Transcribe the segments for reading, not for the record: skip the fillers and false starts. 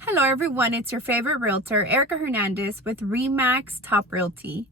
Hello everyone, it's your favorite realtor, Erica Hernandez with Remax Top Realty.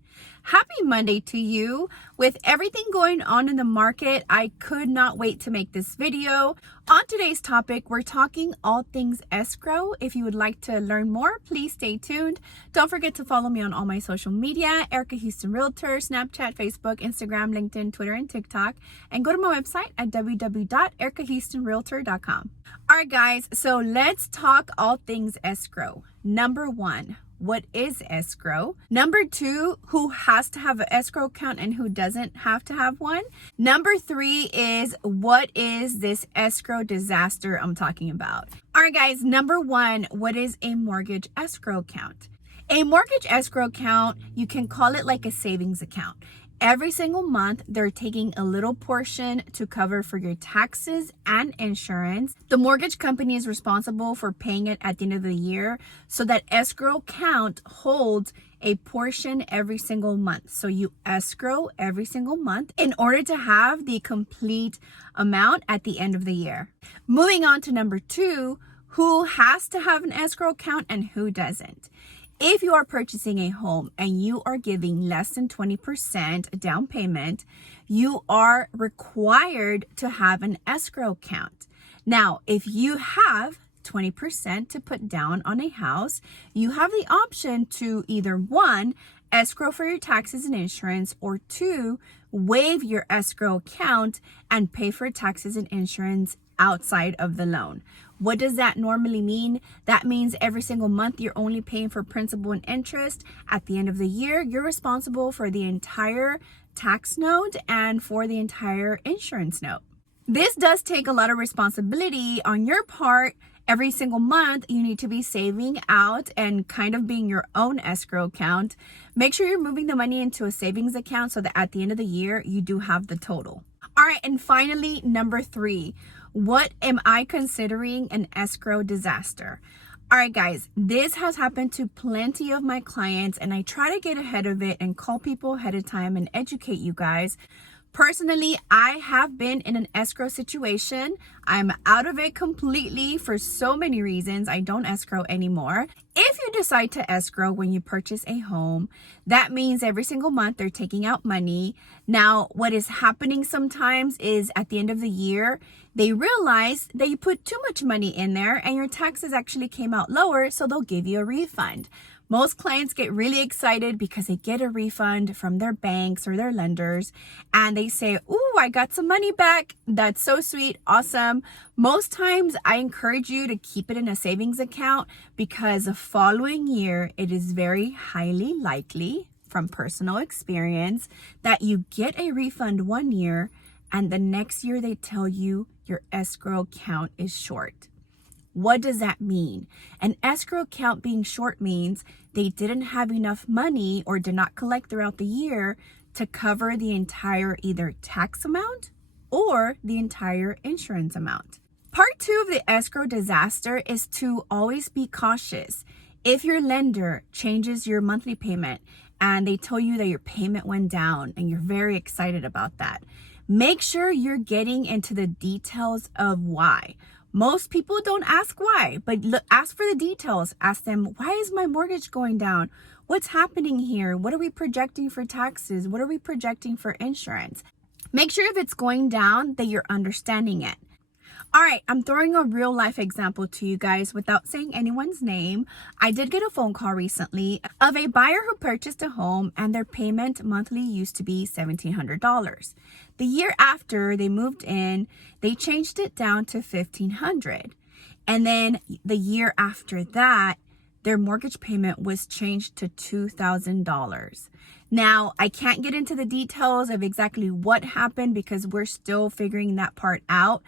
Happy Monday to you. With everything going on in the market, I could not wait to make this video. On today's topic, we're talking all things escrow. If you would like to learn more, please stay tuned. Don't forget to follow me on all my social media, Erica Houston Realtor, Snapchat, Facebook, Instagram, LinkedIn, Twitter, and TikTok. And go to my website at www.erikahoustonrealtor.com. All right, guys, so let's talk all things escrow. Number one, what is escrow? Number two, who has to have an escrow account and who doesn't have to have one? Number three is, what is this escrow disaster I'm talking about? All right, guys, number one, what is a mortgage escrow account? A mortgage escrow account, you can call it like a savings account. Every single month, they're taking a little portion to cover for your taxes and insurance. The mortgage company is responsible for paying it at the end of the year, so that escrow account holds a portion every single month. So you escrow every single month in order to have the complete amount at the end of the year. Moving on to number two, who has to have an escrow account and who doesn't? If you are purchasing a home and you are giving less than 20% down payment, you are required to have an escrow account. Now, if you have 20% to put down on a house, you have the option to either one, escrow for your taxes and insurance, or two, waive your escrow account and pay for taxes and insurance outside of the loan. What does that normally mean? That means every single month you're only paying for principal and interest. At the end of the year, you're responsible for the entire tax note and for the entire insurance note. This does take a lot of responsibility on your part. Every single month, you need to be saving out and kind of being your own escrow account. Make sure you're moving the money into a savings account so that at the end of the year, you do have the total. All right, and finally, number three, what am I considering an escrow disaster? All right, guys, this has happened to plenty of my clients, and I try to get ahead of it and call people ahead of time and educate you guys. Personally, I have been in an escrow situation. I'm out of it completely for so many reasons. I don't escrow anymore. If you decide to escrow when you purchase a home, that means every single month they're taking out money. Now, what is happening sometimes is at the end of the year, they realize that you put too much money in there and your taxes actually came out lower, so they'll give you a refund. Most clients get really excited because they get a refund from their banks or their lenders and they say, "Ooh, I got some money back. That's so sweet. Awesome." Most times I encourage you to keep it in a savings account because the following year, it is very highly likely from personal experience that you get a refund one year and the next year they tell you your escrow account is short. What does that mean? An escrow account being short means they didn't have enough money or did not collect throughout the year to cover the entire either tax amount or the entire insurance amount. Part two of the escrow disaster is to always be cautious. If your lender changes your monthly payment and they tell you that your payment went down and you're very excited about that, make sure you're getting into the details of why. Most people don't ask why, but ask for the details. Ask them, why is my mortgage going down? What's happening here? What are we projecting for taxes? What are we projecting for insurance? Make sure if it's going down that you're understanding it. All right, I'm throwing a real life example to you guys without saying anyone's name. I did get a phone call recently of a buyer who purchased a home and their payment monthly used to be $1,700. The year after they moved in, they changed it down to $1,500. And then the year after that, their mortgage payment was changed to $2,000. Now, I can't get into the details of exactly what happened because we're still figuring that part out.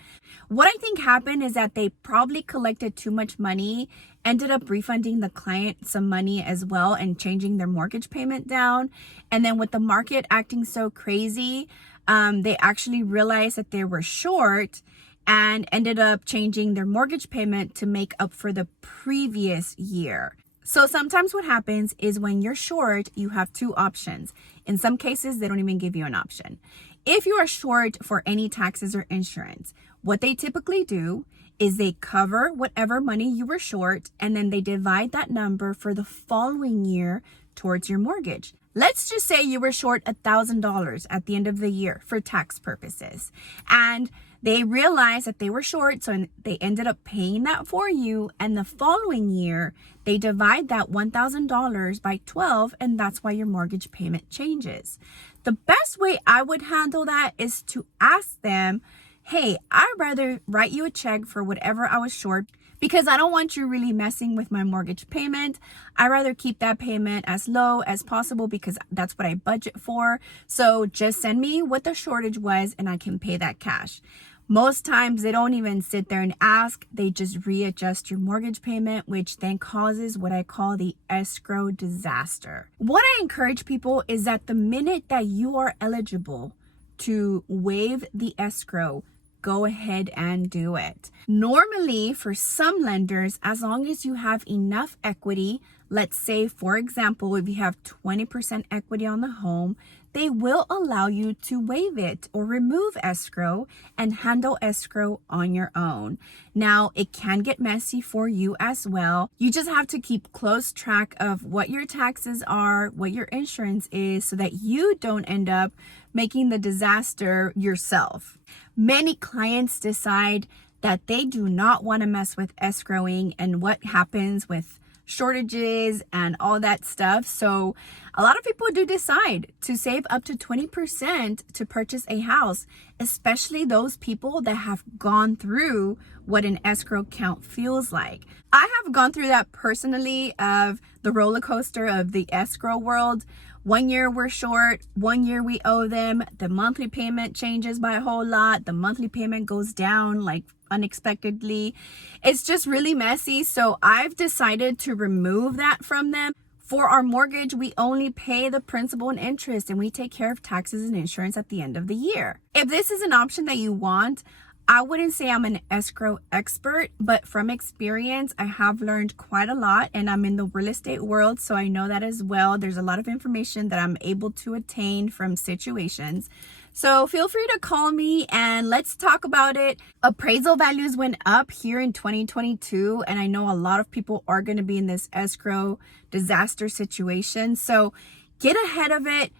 What I think happened is that they probably collected too much money, ended up refunding the client some money as well and changing their mortgage payment down. And then with the market acting so crazy, they actually realized that they were short and ended up changing their mortgage payment to make up for the previous year. So sometimes what happens is when you're short, you have two options. In some cases, they don't even give you an option. If you are short for any taxes or insurance, what they typically do is they cover whatever money you were short, and then they divide that number for the following year towards your mortgage. Let's just say you were short $1,000 at the end of the year for tax purposes, and they realized that they were short, so they ended up paying that for you, and the following year they divide that $1,000 by 12, and that's why your mortgage payment changes. The best way I would handle that is to ask them, hey, I'd rather write you a check for whatever I was short, because I don't want you really messing with my mortgage payment. I'd rather keep that payment as low as possible because that's what I budget for. So just send me what the shortage was and I can pay that cash. Most times they don't even sit there and ask. They just readjust your mortgage payment, which then causes what I call the escrow disaster. What I encourage people is that the minute that you are eligible to waive the escrow, go ahead and do it. Normally, for some lenders, as long as you have enough equity, let's say, for example, if you have 20% equity on the home, they will allow you to waive it or remove escrow and handle escrow on your own. Now, it can get messy for you as well. You just have to keep close track of what your taxes are, what your insurance is, so that you don't end up making the disaster yourself. Many clients decide that they do not want to mess with escrowing and what happens with shortages and all that stuff. So a lot of people do decide to save up to 20% to purchase a house, especially those people that have gone through what an escrow account feels like. I have gone through that personally, of the roller coaster of the escrow world. 1 year we're short, 1 year we owe them, the monthly payment changes by a whole lot, the monthly payment goes down like unexpectedly. It's just really messy. So I've decided to remove that from them. For our mortgage, we only pay the principal and interest, and we take care of taxes and insurance at the end of the year. If this is an option that you want, I wouldn't say I'm an escrow expert, but from experience, I have learned quite a lot, and I'm in the real estate world, so I know that as well. There's a lot of information that I'm able to attain from situations. So feel free to call me and let's talk about it. Appraisal values went up here in 2022, and I know a lot of people are going to be in this escrow disaster situation. So get ahead of it.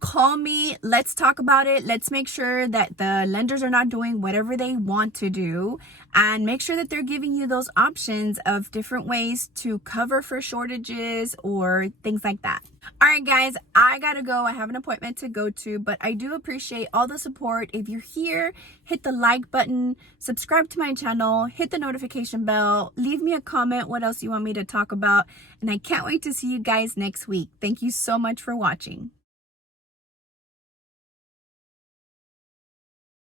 Call me, let's talk about it. Let's make sure that the lenders are not doing whatever they want to do, and make sure that they're giving you those options of different ways to cover for shortages or things like that. All right, guys, I gotta go. I have an appointment to go to, but I do appreciate all the support. If you're here, hit the like button, subscribe to my channel, hit the notification bell, leave me a comment what else you want me to talk about, and I can't wait to see you guys next week. Thank you so much for watching.